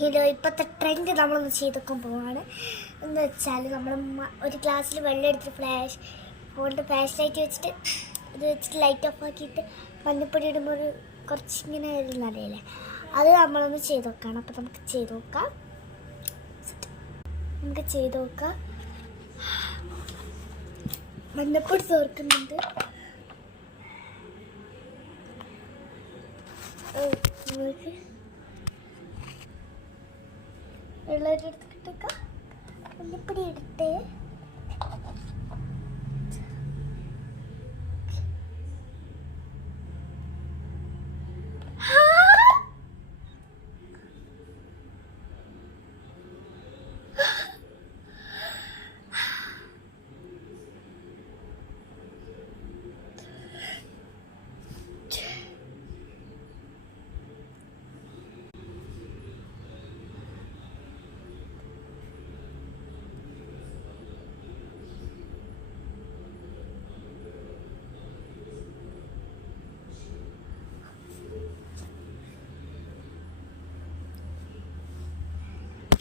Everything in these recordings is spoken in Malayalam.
ഇപ്പോഴത്തെ ട്രെൻഡ് നമ്മളൊന്ന് ചെയ്തൊക്കാൻ പോവാണ്. എന്ന് വെച്ചാൽ നമ്മൾ ഒരു ഗ്ലാസ്സിൽ വെള്ളം എടുത്തിട്ട് ഫോണിൻ്റെ ഫ്ലാഷ് ലൈറ്റ് വെച്ചിട്ട് ഇത് വെച്ചിട്ട് ലൈറ്റ് ഓഫ് ആക്കിയിട്ട് മഞ്ഞപ്പൊടി ഇടുമ്പോൾ ഒരു കുറച്ചിങ്ങനെ അറിയില്ലേ, അത് നമ്മളൊന്ന് ചെയ്ത് നോക്കണം. അപ്പോൾ നമുക്ക് ചെയ്ത് നോക്കാം. മഞ്ഞപ്പൊടി ചേർക്കുന്നുണ്ട്. നമുക്ക് വെള്ളം എടുത്തിട്ടൊക്കെ മഞ്ഞപ്പൊടി എടുത്ത്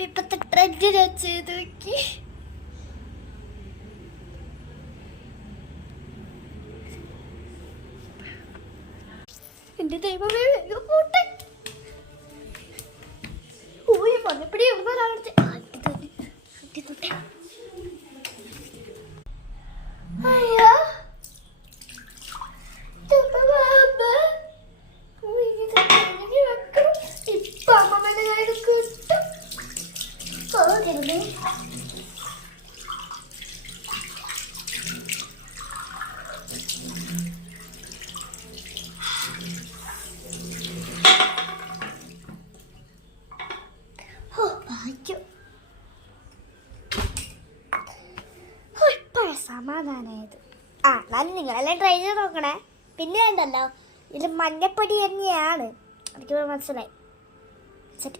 ഇപ്പോഴത്തെ ട്രെൻഡ് ഞാൻ ചെയ്ത് നോക്കി. എന്റെ ദൈവമേ, കൂട്ടെ മഞ്ഞപ്പൊടി അയ്യോ ഇപ്പൊ അമ്മമ്മേന്റെ കയ്യിൽ കിട്ടും. സമാധാനായത്. എന്നാലും നിങ്ങളെല്ലാം ട്രൈ ചെയ്ത് നോക്കണേ. പിന്നെ ഉണ്ടല്ലോ, ഇത് മഞ്ഞപ്പൊടി തന്നെയാണ്, എനിക്ക് മനസ്സിലായി. ശരി.